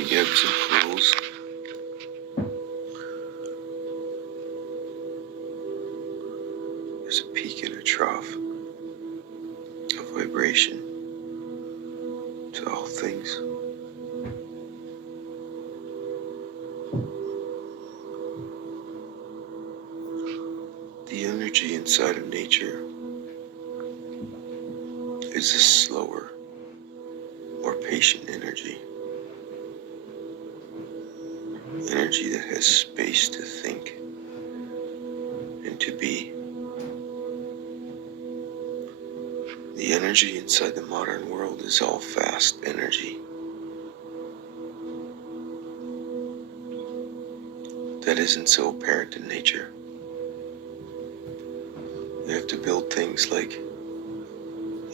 changing ebbs and flows. There's a peak and a trough of vibration to all things. The energy inside of nature is a slower, more patient energy. Energy that has space to think and to be. The energy inside the modern world is all fast energy. That isn't so apparent in nature. You have to build things like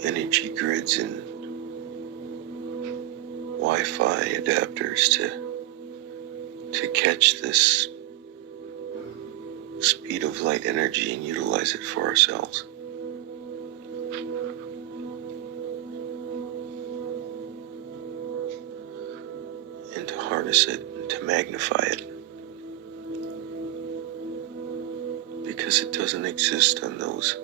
energy grids and Wi-Fi adapters to catch this speed of light energy and utilize it for ourselves. And to harness it and to magnify it. Because it doesn't exist on those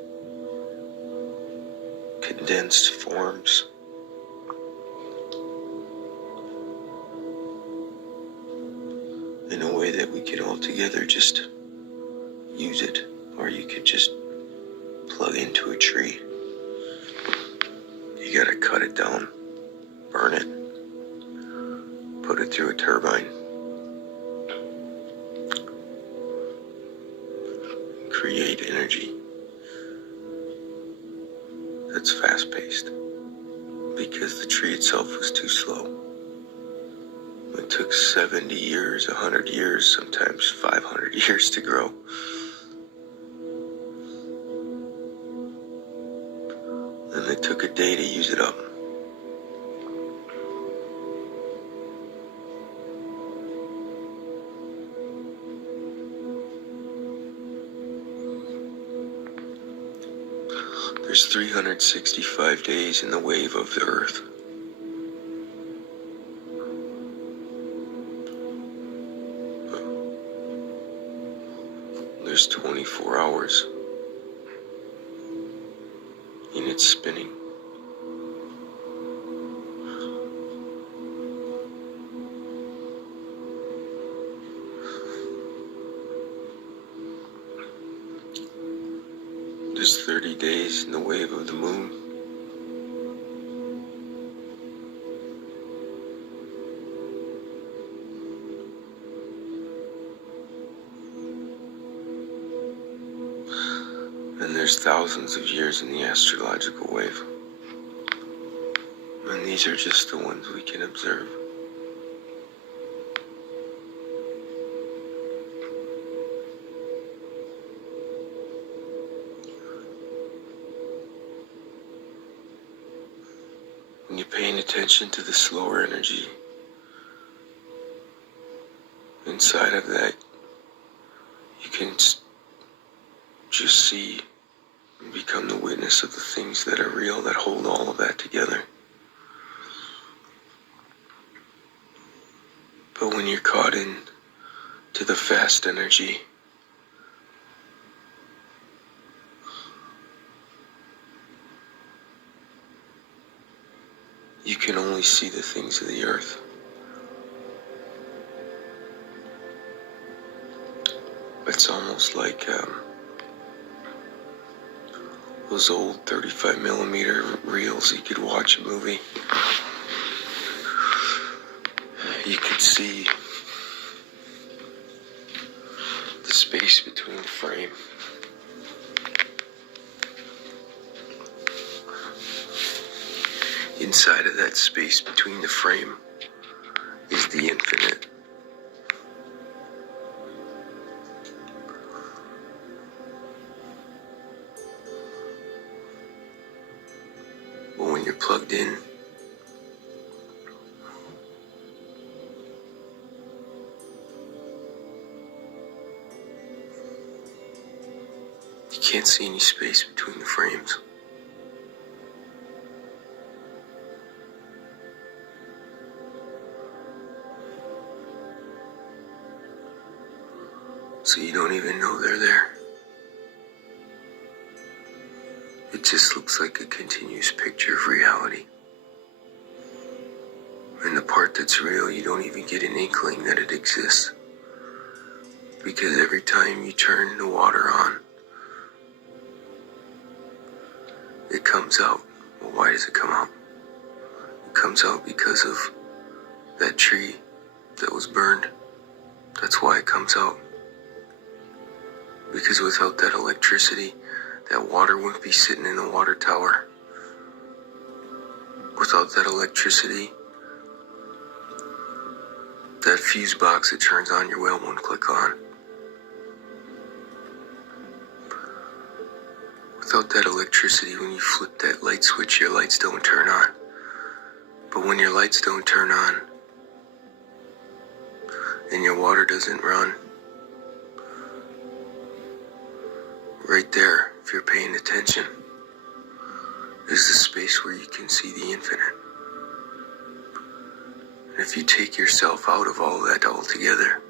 condensed forms. In a way that we can all together just use it, or you could just plug into a tree. You gotta cut it down, burn it, put it through a turbine, create energy that's fast-paced because the tree itself was too slow. It took 70 years, 100 years, sometimes 500 years to grow. And it took a day to use it up. There's 365 days in the wave of the earth. There's 24 hours in its spinning. There's 30 days in the wave of the moon. And there's thousands of years in the astrological wave. And these are just the ones we can observe. When you're paying attention to the slower energy inside of that, you can just see and become the witness of the things that are real, that hold all of that together. But when you're caught in to the fast energy, you can only see the things of the earth. It's almost like those old 35mm reels. You could watch a movie. You could see the space between the frame. Inside of that space between the frame is the infinite. But when you're plugged in, you can't see any space between the frames. so you don't even know they're there. It just looks like a continuous picture of reality. And the part that's real, you don't even get an inkling that it exists. Because every time you turn the water on, it comes out. Well, why does it come out? It comes out because of that tree that was burned. That's why it comes out. Because without that electricity, that water wouldn't be sitting in the water tower. Without that electricity, that fuse box that turns on your well won't click on. Without that electricity, when you flip that light switch, your lights don't turn on. But when your lights don't turn on, and your water doesn't run, right there, if you're paying attention, is the space where you can see the infinite. And if you take yourself out of all that altogether,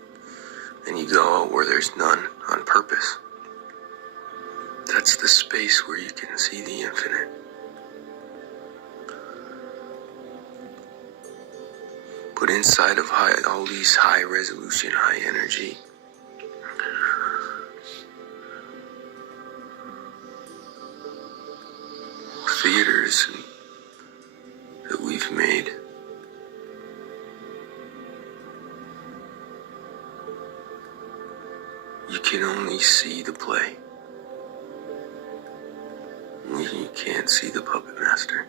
and you go out where there's none on purpose, that's the space where you can see the infinite. But inside of all these high resolution, high energy, theaters that we've made, you can only see the play. You can't see the puppet master.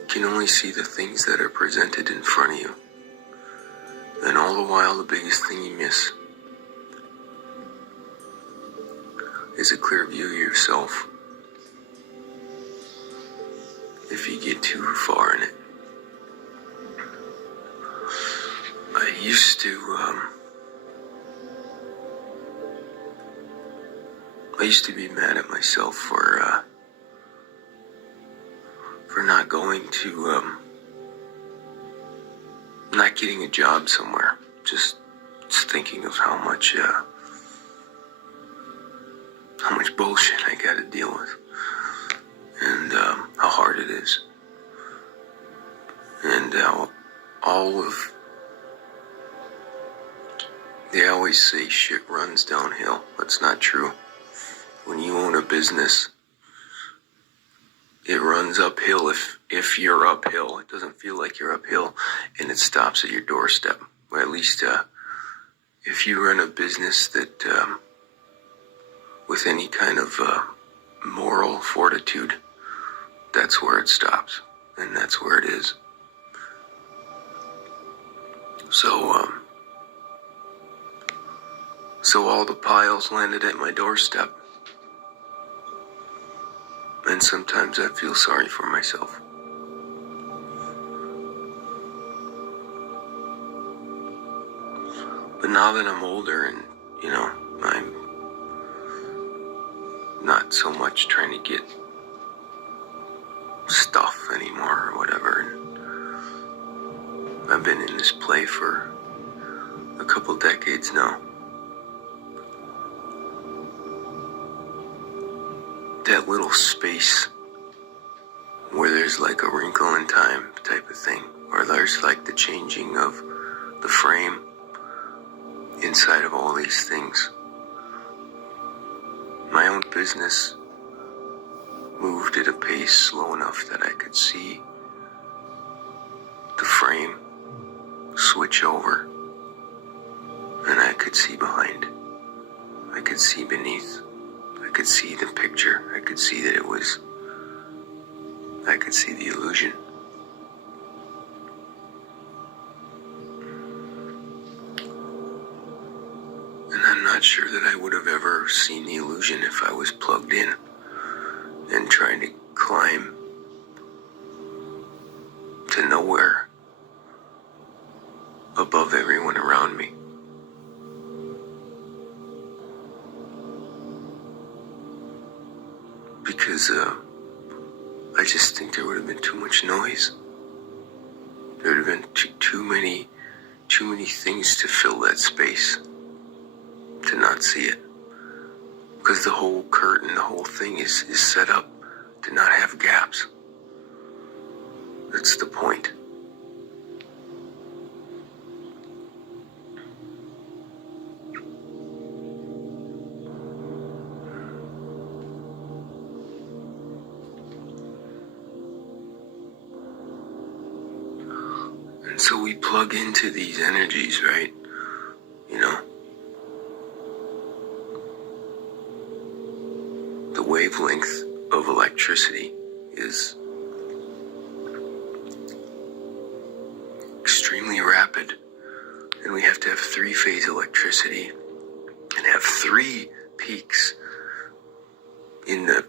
You can only see the things that are presented in front of you. And all the while, the biggest thing you miss is a clear view of yourself. If you get too far in it. I used to be mad at myself for not going to, not getting a job somewhere. Just thinking of how much bullshit I gotta deal with. And how hard it is. And they always say shit runs downhill. That's not true. When you own a business, it runs uphill if you're uphill. It doesn't feel like you're uphill, and it stops at your doorstep. Or at least if you run a business that with any kind of moral fortitude, that's where it stops, and that's where it is. So all the piles landed at my doorstep. And sometimes I feel sorry for myself. But now that I'm older and, I'm not so much trying to get stuff anymore or whatever. And I've been in this play for a couple decades now. That little space where there's like a wrinkle in time type of thing, or there's like the changing of the frame inside of all these things. My own business moved at a pace slow enough that I could see the frame switch over, and I could see behind. I could see beneath. I could see the picture. I could see that I could see the illusion. And I'm not sure that I would have ever seen the illusion if I was plugged in and trying to climb to nowhere above everyone around me. Because I just think there would have been too much noise. There would have been too many things to fill that space. to not see it. Because the whole curtain, the whole thing is set up to not have gaps. That's the point. And so we plug into these energies, right? You know? The wavelength of electricity is extremely rapid. And we have to have three-phase electricity and have 3 peaks in the,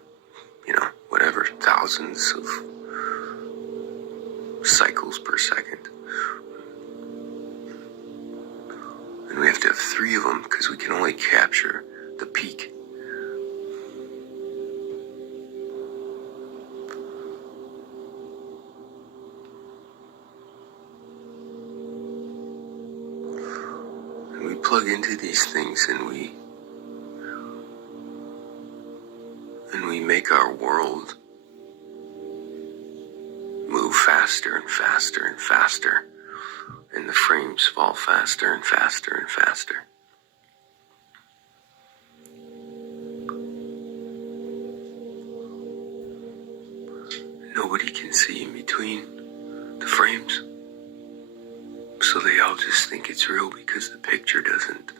whatever, thousands of cycles per second. And we have to have 3 of them because we can only capture the peak. And we plug into these things and we make our world move faster and faster and faster, and the frames fall faster and faster and faster. Nobody can see in between the frames, so they all just think it's real because the picture doesn't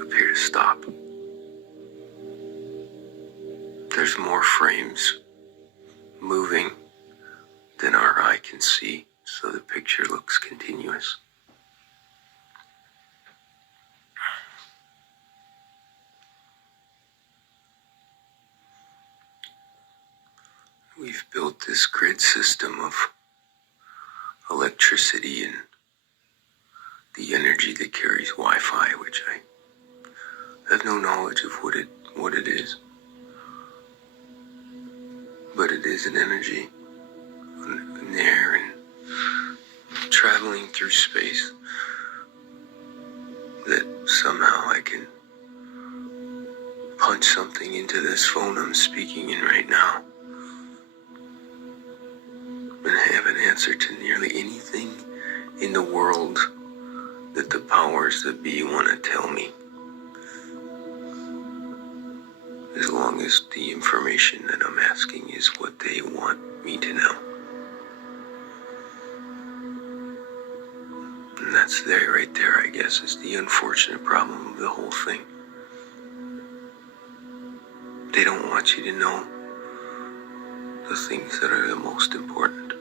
appear to stop. There's more frames moving than our eye can see, so the picture looks continuous. We've built this grid system of electricity and the energy that carries Wi-Fi, which I have no knowledge of what it is. But it is an energy in there and traveling through space that somehow I can punch something into this phone I'm speaking in right now and have an answer to nearly anything in the world that the powers that be want to tell me, as long as the information that I'm asking is what they want me to know. And that's there, right there, I guess, is the unfortunate problem of the whole thing. They don't want you to know the things that are the most important.